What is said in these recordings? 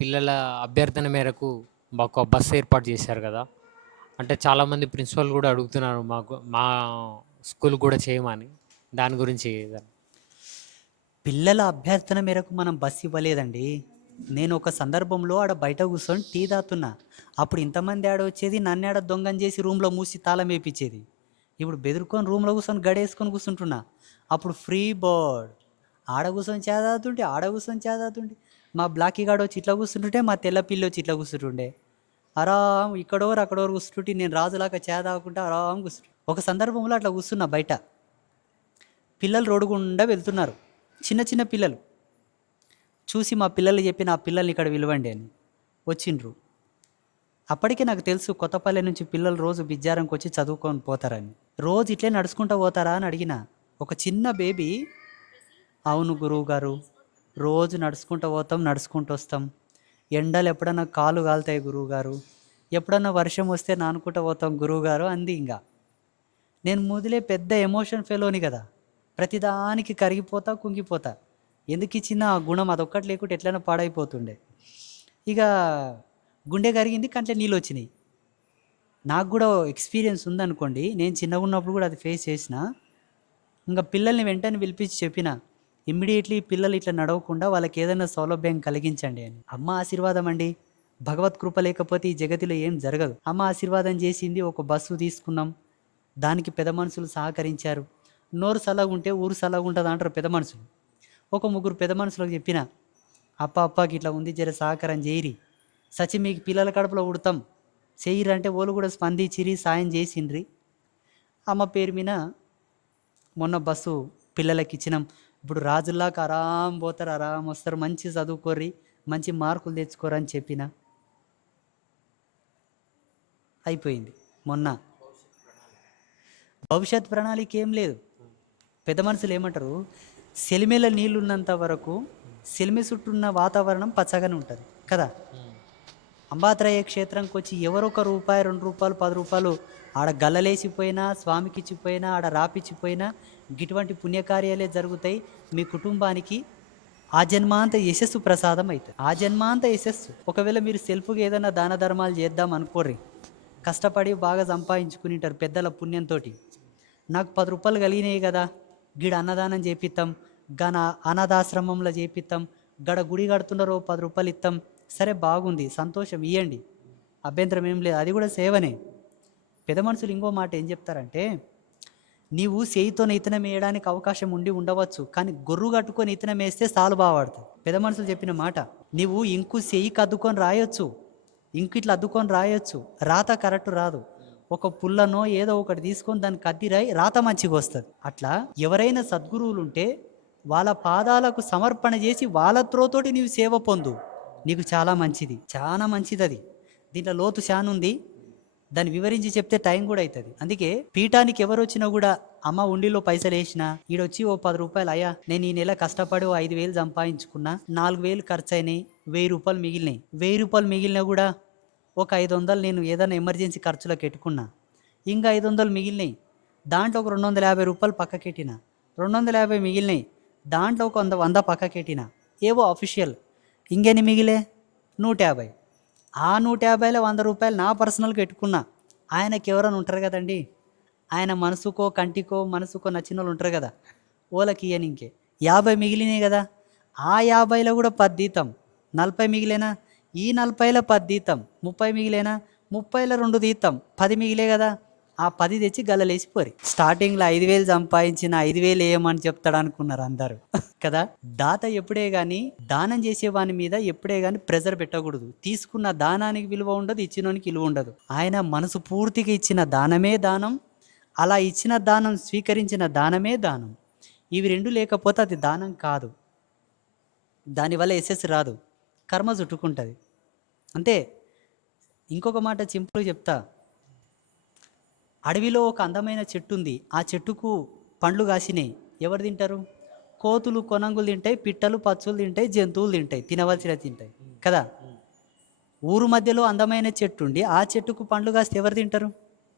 పిల్లల అభ్యర్థన మేరకు మాకు బస్సు ఏర్పాటు చేశారు కదా! అంటే చాలామంది ప్రిన్సిపల్ గూడా అడుగుతున్నారు మా స్కూల్ గూడా చేయమని. దాని గురించి ఏదన్నా పిల్లల అభ్యర్థన మేరకు మనం బస్ ఇవ్వలేదండి. నేను ఒక సందర్భంలో ఆడ బయట కూర్చొని టీ తాగుతున్నా. అప్పుడు ఇంతమంది ఆడ వచ్చేది నన్ను ఆడ దొంగని చేసి రూమ్‌లో మూసి తాళం ఏపిచ్చేది. ఇప్పుడు బెదురుకొని రూమ్‌లో కూర్చొని గడేసుకొని కూర్చుంటున్నా. అప్పుడు ఫ్రీ బర్డ్. ఆడ కూర్చొని చా తాగుతుంటే, ఆడ కూర్చొని చా తాగుతుంటే, మా బ్లాకీ గాడొచ్చి ఇట్లా కూర్చుంటుంటే, మా తెల్ల పిల్లొచ్చి ఇట్లా కూర్చుంటుండే. ఆరాం ఇక్కడోరు అక్కడోరు కూర్చుంటుంటే, నేను రాజులాగా చా తాగుకుంటా ఆరాం కూర్చుంటా. ఒక సందర్భంలో అట్లా కూర్చున్నా బయట. పిల్లలు రోడ్డు గుండా వెళ్తున్నారు. చిన్న చిన్న పిల్లలు. చూసి మా పిల్లలు చెప్పి నా పిల్లల్ని ఇక్కడ పిలవండి అని. వచ్చిండ్రు. అప్పటికే నాకు తెలుసు కొత్తపల్లి నుంచి పిల్లలు రోజు బిజ్జారంకి వచ్చి చదువుకొని పోతారని. రోజు ఇట్లే నడుచుకుంటూ పోతారా అని అడిగిన. ఒక చిన్న బేబీ, అవును గురువుగారు, రోజు నడుచుకుంటూ పోతాం, నడుచుకుంటూ వస్తాం. ఎండలు ఎప్పుడన్నా కాళ్ళు కాలుతాయి గురువుగారు. ఎప్పుడన్నా వర్షం వస్తే నానుకుంటూ పోతాం గురువుగారు అంది ఇంగా. నేను మొదలే పెద్ద ఎమోషన్ ఫెలోని కదా! ప్రతిదానికి కరిగిపోతా, కుంగిపోతా. ఎందుకిచ్చిందో ఆ గుణం అదొక్కటి లేకుంటే ఎట్లైనా పాడైపోతుండే. ఇక గుండె కరిగింది, కంట్లో నీళ్ళొచ్చినాయి. నాకు గూడా ఎక్స్‌పీరియన్స్ ఉందనుకోండి. నేను చిన్నగున్నప్పుడు గూడా అది ఫేస్ చేసిన. ఇంక పిల్లల్ని వెంటనే పిలిపించి చెప్పిన. ఇమ్మీడియేట్‌లీ పిల్లలు ఇట్లా నడవకుండా వాళ్ళకేదైనా సౌలభ్యం కలిగించండి అని. అమ్మ ఆశీర్వాదం అండి. భగవత్ కృప లేకపోతే ఈ జగతిలో ఏం జరగదు. అమ్మ ఆశీర్వాదం చేసింది. ఒక బస్సు తీసుకున్నాం. దానికి పెద్ద మనుషులు సహకరించారు. నోరు సల్లగుంటే ఊరు సల్లగుంటదంటారు పెద్ద మనుషులు. ఒక ముగ్గురు పెద్ద మనుషులకు చెప్పిన. అప్ప అప్ప గిట్లా ఉంది జర సహకారం జెయ్యిరి. సచ్చి మీకు పిల్లల కడుపులో పుడతాం. చెయ్యిరంటే ఓళ్ళు కూడా స్పందించిరి, సాయం చేసిండ్రి. అమ్మ పేరు మీద మొన్న బస్సు పిల్లలకిచ్చినాం. ఇప్పుడు రాజుల్లాగా ఆరాం పోతారు, ఆరాం వస్తారు. మంచి చదువుకోర్రి, మంచి మార్కులు తెచ్చుకోరని చెప్పిన. అయిపోయింది. మొన్న భవిష్యత్ ప్రణాళిక ఏం లేదు. పెద్ద మనుషులు ఏమంటారు, సెలిమేల నీళ్ళున్నంత వరకు సెలిమి చుట్టూ ఉన్న వాతావరణం పచ్చగానే ఉంటుంది కదా! హ్మ్. అంబాత్రయ క్షేత్రంకి వచ్చి ఎవరో ఒక రూపాయి, రూ. 2, రూ. 10 ఆడ గల్లలేసిపోయినా, స్వామికిచ్చిపోయినా, ఆడ రాపిచ్చిపోయినా గిటువంటి పుణ్యకార్యాలే జరుగుతాయి. మీ కుటుంబానికి ఆ జన్మాంత యశస్సు ప్రసాదం అయితది. ఆ జన్మాంత యశస్సు. ఒకవేళ మీరు సెల్ఫ్‌గా ఏదైనా దాన ధర్మాలు చేద్దాం అనుకోర్రి. కష్టపడి బాగా సంపాదించుకునింటారు పెద్దల పుణ్యంతోటి. నాకు రూ. 10 కలిగినాయి గదా! గీడ అన్నదానం చేపిత్తాం. గన అనాథాశ్రమంలో చేపిత్తాం. గడ గుడి కడుతున్నారు ఓ రూ. 10 ఇత్తాం. సరే బాగుంది. సంతోషం ఇయ్యండి. అభ్యంతరం ఏం లేదు. అది కూడా సేవనే. పెద్ద మనుషులు ఇంకో మాట ఏం చెప్తారంటే, నీవు సేయితోని ఇతనం వేయడానికి అవకాశం ఉండి ఉండవచ్చు. కానీ గొర్రు కట్టుకొని ఇతనం వేస్తే సాలు బావడతాయి. పెద్ద మనుషులు చెప్పిన మాట. నీవు ఇంకు సెయ్యికి అద్దుకొని రాయొచ్చు. ఇంకు ఇట్లా అద్దుకొని రాయొచ్చు. రాత కరెక్ట్ రాదు. ఒక పుల్లనో ఏదో ఒకటి తీసుకొని దానికి అద్ది రాయి, రాత మంచిగా వస్తది. అట్లా ఎవరైనా సద్గురువులుంటే వాళ్ళ పాదాలకు సమర్పణ చేసి వాళ్ళ త్రోతోటి నీవు సేవ పొందు. నీకు చాలా మంచిది. చాలా మంచిదది. దీంట్లో లోతు చానుంది. దాన్ని వివరించి చెప్తే టైం కూడా అవుతుంది. అందుకే పీఠానికి ఎవరొచ్చినా కూడా అమ్మ ఉండిలో పైసలేసినా ఈడొచ్చి ఓ రూ. 10 అయ్యా నేను ఈ నెల కష్టపడి ఓ 5,000 సంపాదించుకున్నా, 4,000 ఖర్చయినాయి, రూ. 1,000 మిగిలినాయి. రూ. 1,000 మిగిలినా కూడా ఒక 500 నేను ఏదైనా ఎమర్జెన్సీ ఖర్చులకు పెట్టుకున్నా. ఇంకా 500 మిగిలినాయి. దాంట్లో ఒక రూ. 250 పక్కకెట్టిన. 250 మిగిలినాయి. దాంట్లో ఒక 100 పక్కకెట్టిన. ఏవో అఫీషియల్. ఇంకెన్ని మిగిలే? 150. ఆ 150లో రూ. 100 నా పర్సనల్‌గా పెట్టుకున్నా. ఆయనకెవరైనా ఉంటారు కదండీ! ఆయన మనసుకో, కంటికో, మనసుకో నచ్చినోళ్ళు ఉంటారు కదా! ఓళ్ళకి ఇయ్యనింకే. 50 మిగిలినాయి కదా! ఆ 50లో కూడా 10 దీతాం. 40 మిగిలేనా? ఈ 40లో 10 దీతాం. 30 మిగిలేనా? 30లో 2 దీతాం. 10 మిగిలే కదా! ఆ 10 తెచ్చి గల్లలేసి పోరి. స్టార్టింగ్‌లో 5,000 సంపాదించిన 5,000 ఏయమని చెప్తాడనుకున్నారు అందరూ. కదా! దాత ఎప్పుడే గాని, దానం చేసేవాని మీద ఎప్పుడే గాని ప్రెషర్ పెట్టకూడదు. తీసుకున్న దానానికి విలువ ఉండదు, ఇచ్చినోనికి విలువ ఉండదు. ఆయన మనసు పూర్తిగా ఇచ్చిన దానమే దానం. అలా ఇచ్చిన దానం స్వీకరించిన దానమే దానం. ఇవి 2 లేకపోతే అది దానం కాదు. దానివల్ల యశస్సు రాదు. కర్మ చుట్టుకుంటది. అంతే. ఇంకొక మాట సింపుల్‌గా చెప్తా. అడవిలో ఒక అందమైన చెట్టుంది. ఆ చెట్టుకు పండ్లు కాసినాయి. ఎవరు తింటారు? కోతులు, కొనంగులు తింటాయి. పిట్టలు, పచ్చులు తింటాయి. జంతువులు తింటాయి. తినవలసినవి తింటాయి. కదా! హ్మ్. ఊరు మధ్యలో అందమైన చెట్టుండి, ఆ చెట్టుకు పండ్లు కాస్తే ఎవరు తింటారు?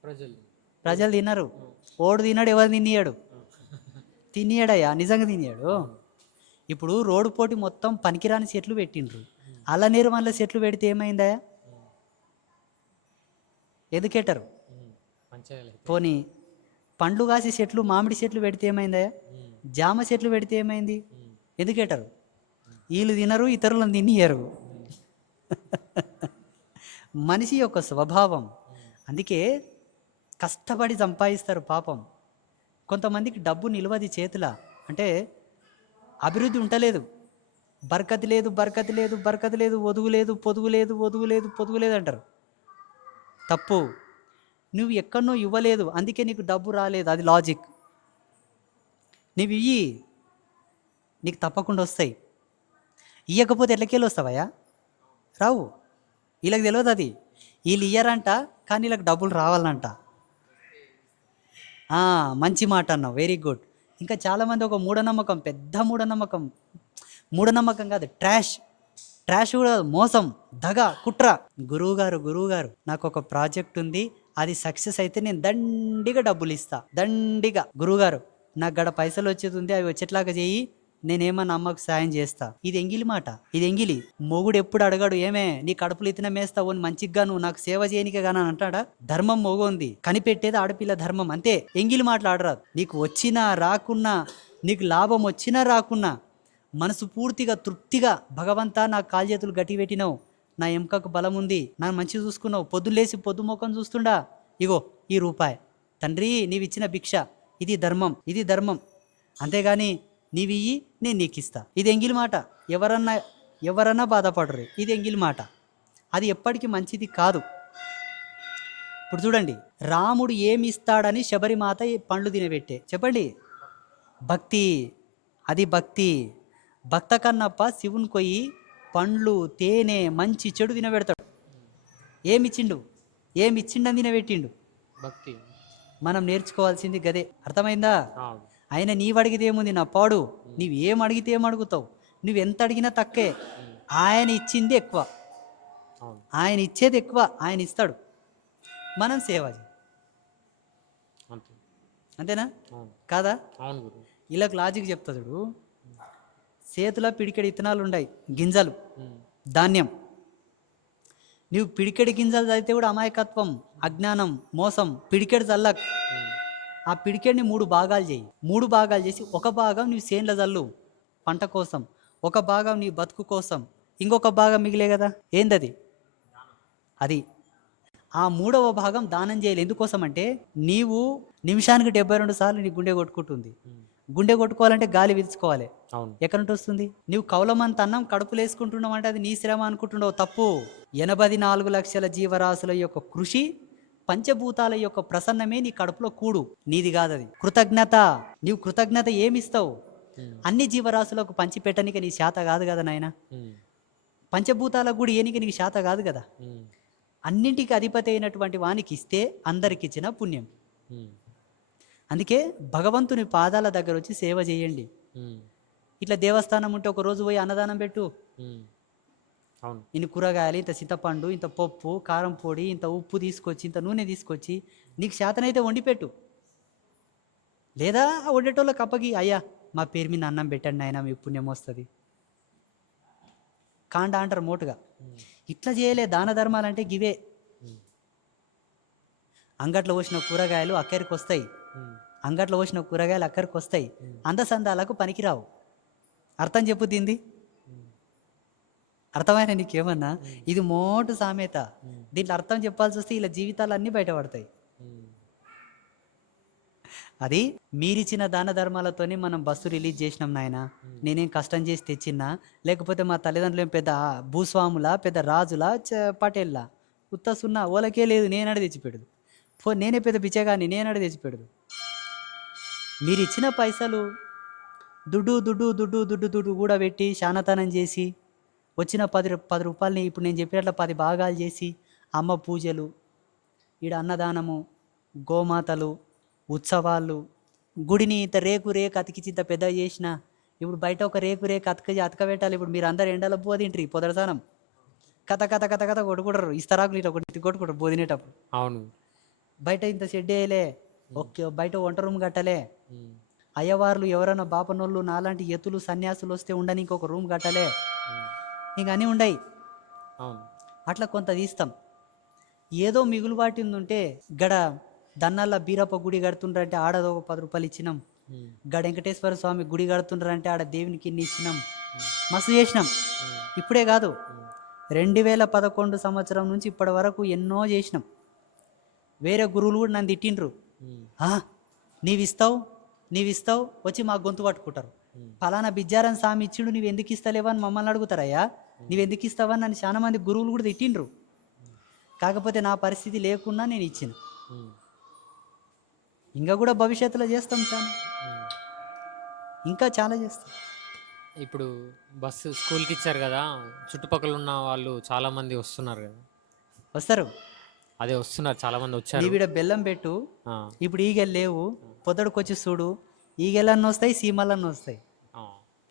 ప్రజలు. ప్రజలు. ప్రజలు తినరు. హ్మ్. ఓడు తినడు, ఎవరు తినియ్యడు. హ్మ్. తినియ్యడయ్యా, నిజంగా తినియ్యడు. అవును. ఇప్పుడు రోడ్డు పోటీ మొత్తం పనికిరాని చెట్లు పెట్టిండ్రు. హ్మ్. అల్ల నిర్మల్ల చెట్లు పెడితే ఏమైందా? ఎందుకెట్టరు? మంచిగా లేదు. పోనీ పండ్లు కాసి చెట్లు మామిడి చెట్లు పెడితే ఏమైందా? జామ చెట్లు పెడితే ఏమైంది? ఎందుకెట్టరు? వీళ్ళు తినరు, ఇతరులను తినియరు. మనిషి యొక్క స్వభావం. అందుకే కష్టపడి సంపాదిస్తారు పాపం. కొంతమందికి డబ్బు నిలవది చేతుల, అంటే అభివృద్ధి ఉంటలేదు, బరకతి లేదు, బరకతి లేదు, బరకతి లేదు, ఒదుగు లేదు, పొదుగు లేదు, ఒదుగు లేదు, పొదుగు లేదు అంటారు. తప్పు. నువ్వు ఎక్కడనో ఇవ్వలేదు, అందుకే నీకు డబ్బు రాలేదు, అది లాజిక్. నువ్వు ఇయ్యి, నీకు తప్పకుండా వస్తాయి. ఇయ్యకపోతే ఎట్లకెళ్ళి వస్తావయ్యా? రావు. వీళ్ళకి తెలియదు అది. వీళ్ళు ఇయ్యరంట, కానీ వీళ్ళకి డబ్బులు రావాలంట. మంచి మాట అన్నావు, వెరీ గుడ్. ఇంకా చాలామంది ఒక మూఢనమ్మకం, పెద్ద మూఢనమ్మకం, మూఢనమ్మకం కాదు, ట్రాష్ కూడా మోసం, దగ, కుట్ర. గురువుగారు నాకు ఒక ప్రాజెక్ట్ ఉంది, అది సక్సెస్ అయితే నేను దండిగా డబ్బులు ఇస్తా, దండిగా. గురువుగారు నాకు గడ పైసలు వచ్చేది ఉంది, అవి వచ్చేట్లాగా చేయి, నేనేమన్నా అమ్మకు సాయం చేస్తా. ఇది ఎంగిలి మాట, ఇది ఎంగిలి. మొగుడు ఎప్పుడు అడగాడు, ఏమే నీ కడుపులు ఇతన మేస్తావు అని మంచిగా నువ్వు నాకు సేవ చేయనికే గాని అని అంటాడా? ధర్మం మొగుంది, కనిపెట్టేది ఆడపిల్ల ధర్మం, అంతే. ఎంగిలి మాటలు ఆడరాదు. నీకు వచ్చినా రాకున్నా, నీకు లాభం వచ్చినా రాకున్నా, మనసు పూర్తిగా తృప్తిగా, భగవంతా నాకు కాలు చేతులు గట్టి పెట్టినావు, నా ఎంకకు బలం ఉంది, నన్ను మంచిగా చూసుకున్నావు, పొద్దులేసి పొద్దు ముఖం చూస్తుండా, ఇగో ఈ రూపాయి తండ్రి నీవిచ్చిన భిక్ష, ఇది ధర్మం, ఇది ధర్మం. అంతేగాని నీవియ్యి నేను నీకు ఇస్తా, ఇది ఎంగిలి మాట. ఎవరన్నా బాధపడరు, ఇది ఎంగిలి మాట. అది ఎప్పటికీ మంచిది కాదు. ఇప్పుడు చూడండి, రాముడు ఏమి ఇస్తాడని శబరిమాత పండ్లు తినబెట్టే, చెప్పండి. భక్తి, అది భక్తి. భక్త కన్నప్ప శివుని కొయ్యి పండ్లు, తేనె, మంచి చెడు తినబెడతాడు. ఏమిచ్చిండని తినబెట్టిండు. భక్తి. మనం నేర్చుకోవాల్సింది గదే. అర్థమైందా? ఆయన నీవు అడిగితే ఏముంది నా పాడు, నీవు ఏం అడిగితే ఏం అడుగుతావు, నువ్వు ఎంత అడిగినా తక్కే. ఆయన ఇచ్చింది ఎక్కువ, ఆయన ఇచ్చేది ఎక్కువ, ఆయన ఇస్తాడు, మనం సేవ చేయాలి. అంతేనా కాదా? ఇలాగ లాజిక్ చెప్తా చూడు. చేతిలో పిడికెడి ఇత్తనాలు ఉన్నాయి, గింజలు, ధాన్యం. నువ్వు పిడికెడి గింజలు చదివితే కూడా అమాయకత్వం, అజ్ఞానం, మోసం. పిడికెడు చల్లక్, ఆ పిడికెడిని 3 భాగాలు చేయి. 3 భాగాలు చేసి ఒక భాగం నీవు సేన్ల చల్లు పంట కోసం, ఒక భాగం నీ బతుకు కోసం, ఇంకొక భాగం మిగిలే కదా, ఏందది? అది. ఆ 3వ భాగం దానం చేయాలి. ఎందుకోసం అంటే నీవు నిమిషానికి 72 సార్లు నీ గుండె కొట్టుకుంటుంది. గుండె కొట్టుకోవాలంటే గాలి విలుచుకోవాలి. ఎక్కడి నుండి వస్తుంది? నీవు కౌలమంత అన్నం కడుపులు వేసుకుంటున్నావు అంటే అది నీ శ్రమ అనుకుంటున్నావు, తప్పు. 84 లక్షల జీవరాశుల యొక్క కృషి, పంచభూతాల యొక్క ప్రసన్నమే నీ కడుపులో కూడు, నీది కాదు అది. కృతజ్ఞత, నీవు కృతజ్ఞత ఏమిస్తావు? అన్ని జీవరాశులకు పంచిపెట్టనికి నీ శాత కాదు కదా నాయన. పంచభూతాలకు కూడా ఏనికి నీకు శాత కాదు కదా. అన్నింటికి అధిపతి అయినటువంటి వానికి ఇస్తే అందరికి ఇచ్చిన పుణ్యం. అందుకే భగవంతుని పాదాల దగ్గర వచ్చి సేవ చేయండి. ఇట్లా దేవస్థానం ఉంటే ఒక రోజు పోయి అన్నదానం పెట్టు. ఇన్ని కూరగాయలు, ఇంత చింతపండు, ఇంత పప్పు, కారం పొడి, ఇంత ఉప్పు తీసుకొచ్చి, ఇంత నూనె తీసుకొచ్చి నీకు శాతనైతే వండి పెట్టు. లేదా వండేటోళ్ళకి అప్పగి, అయ్యా మా పేరు మీద అన్నం పెట్టండి ఆయన, మీ పుణ్యం వస్తుంది కాండ అంటారు మోటుగా. ఇట్లా చేయలే దాన ధర్మాలంటే గివే. అంగట్లో పోసిన కూరగాయలు అక్కడికి వస్తాయి, అంగట్లో పోసిన కూరగాయలు అక్కడికి వస్తాయి, అందసందాలకు పనికిరావు. అర్థం చెప్పు దీంది, అర్థమైన నీకేమన్నా? ఇది మోటు సామెత. దీంట్లో అర్థం చెప్పాల్సి వస్తే ఇలా జీవితాలు అన్నీ బయటపడతాయి. అది మీరిచ్చిన దాన ధర్మాలతోనే మనం బస్సు రిలీజ్ చేసినాం నాయన. నేనేం కష్టం చేసి తెచ్చిన్నా, లేకపోతే మా తల్లిదండ్రులు ఏం పెద్ద భూస్వాములా, పెద్ద రాజులా, పటేల్లా, ఉత్తసున్నా ఓలకే లేదు, నేనడి తెచ్చిపెడదు. నేనే పెద్ద పిచ్చగాని, నేనడి తెచ్చిపెడదు. మీరు ఇచ్చిన పైసలు దుడ్డు దుడ్డు దుడ్డు దుడ్డు దుడ్డు కూడా పెట్టి శానతనం చేసి వచ్చిన 10 రూపాయలని ఇప్పుడు నేను చెప్పినట్లు 10 భాగాలు చేసి, అమ్మ పూజలు, ఈడ అన్నదానము, గోమాతలు, ఉత్సవాలు, గుడిని ఇంత రేకు అతికించి ఇంత పెద్ద చేసిన, ఇప్పుడు బయట ఒక రేకు అతకబెట్టాలి. ఇప్పుడు మీరు అందరు ఎండలో బోధింట్రీ, పొదరసానం కథ కథ కథ కథ కొట్టుకుంటారు, ఇస్తరాకులు ఇట్లా కొట్టుకుంటారు బోధినేటప్పుడు. అవును. బయట ఇంత షెడ్ వేయలే, ఓకే, బయట వంట రూమ్ కట్టలే, అయ్యవార్లు ఎవరైనా బాపనోళ్ళు నాలాంటి ఎత్తులు సన్యాసులు వస్తే ఉండని ఇంకొక రూమ్ కట్టలే, ఇంక అన్నీ ఉండయి. అవును. అట్లా కొంత తీస్తాం. ఏదో మిగులుబాటు ఉంటే గడ దన్నల్ల బీరప్ప గుడి కడుతుండ్రంటే ఆడదో ఒక 10 రూపాయలు ఇచ్చినాం. హ్మ్. గడ వెంకటేశ్వర స్వామి గుడి కడుతుండ్రంటే ఆడ దేవునికి ఇన్ని ఇచ్చినాం. హ్మ్. మస్తు చేసినాం. హ్మ్. ఇప్పుడే కాదు, హ్మ్. 2011 సంవత్సరం నుంచి ఇప్పటి వరకు ఎన్నో చేసినాం. వేరే గురువులు కూడా నన్ను తిట్టిండ్రు. హ్మ్. "ఆ, నీవిస్తావు నీవిస్తావు వచ్చి మా గొంతు పట్టుకుంటారు. హ్మ్. ఫలానా బిజ్జారన్ స్వామి ఇచ్చిండు నువ్వు ఎందుకు ఇస్తలేవా అని మమ్మల్ని అడుగుతారయ్యా. నువ్వెందుకు ఇస్తావని నన్ను చాలా మంది గురువులు కూడా తిట్టిండ్రు. కాకపోతే నా పరిస్థితి లేకున్నా నేను ఇచ్చిన. హ్మ్. ఇంకా కూడా భవిష్యత్తులో చేస్తాం చాలా. హ్మ్. ఇంకా చాలా చేస్తాం. ఇప్పుడు బస్సు స్కూల్‌కి ఇచ్చారు కదా! చుట్టుపక్కల ఉన్న వాళ్ళు చాలామంది వస్తున్నారు కదా! వస్తారు. అదే వస్తున్నారు, చాలామంది వచ్చారు. నీవిడ బెల్లం పెట్టు, ఆ! ఇప్పుడు ఈగలు లేవు, పొద్దడికొచ్చి చూడు, ఈగలన్నీ వస్తాయి, సీమలన్నీ వస్తాయి. ఆ!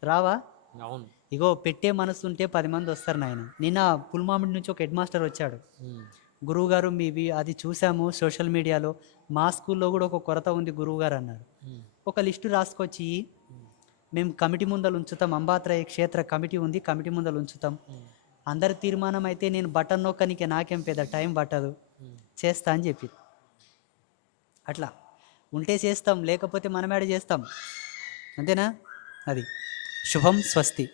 రావా? అవును. ఇగో పెట్టే మనసు ఉంటే 10 మంది వస్తారు నాయన. నిన్న పుల్మామిడి నుంచి ఒక హెడ్ మాస్టర్ వచ్చాడు. హ్మ్. గురువుగారు మీవి అది చూసాము సోషల్ మీడియాలో, మా స్కూల్లో కూడా ఒక కొరత ఉంది గురువుగారు అన్నారు. హ్మ్. ఒక లిస్టు రాసుకొచ్చి హ్మ్. మేము కమిటీ ముందల ఉంచుతాం, అంబాత్రయ క్షేత్ర కమిటీ ఉంది, కమిటీ ముందల ఉంచుతాం. హ్మ్. అందరి తీర్మానం అయితే నేను బటన్ నొక్కనికి నాకేం పెద్ద టైం పట్టదు, హ్మ్. చేస్తా అని చెప్పి. అట్లా ఉంటే చేస్తాం, లేకపోతే మనమేడ చేస్తాం. అంతేనా? అది. శుభం స్వస్తి.